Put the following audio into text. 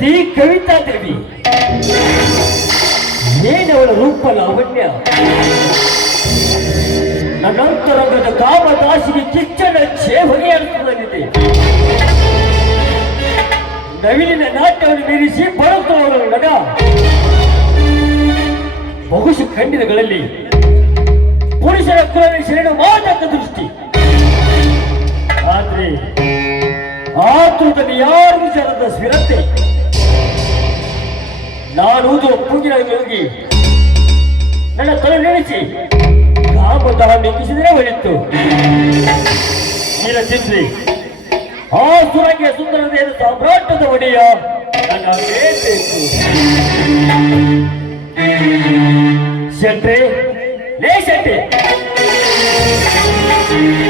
ಗೆಳತಿ ಕವಿತಾ ದೇವಿ. ಏನವಳ ರೂಪ ಲಾವಣ್ಯ, ನನ್ನಂತರಂಗದ ಕಾಮದಾಸಿಗೆ ಕಿಚ್ಚನ ಹೊಗೆಯಾಡುತ್ತಿದೆ. ನವಿಲಿನ ನಾಟ್ಯವನ್ನು ಮೀರಿಸಿ ಬರುತ್ತವರು ನಗ. ಬಹುಶಃ ಖಂಡಿತಗಳಲ್ಲಿ ಪುರುಷರ ಕುಲದ ಶರಣ ಮಾದಕ ದೃಷ್ಟಿ. ಆದ್ರೆ ಆತುರದಲ್ಲಿ ಯಾರು ವಿಚಾರದ ಸ್ಥಿರತೆ. ನಾನು ಪೂಗಿನ ಹೋಗಿ ನನ್ನ ತಲೆ ನೆನೆಸಿ ಕಾಮದಾಹ ಮೆಕ್ಕಿಸಿದರೆ ಒಳಿತು. ನೀನ ಚಿತ್ರಿ ಆ ಸುರಂಗಿಯ ಸುಂದರತೆಯ ಸಾಮ್ರಾಟ್ಯದ ಒಡೆಯ ನನಗೇ ಬೇಕು. ಶೆಟ್ರೆ, ಲೇ ಶೆಟ್ರೆ,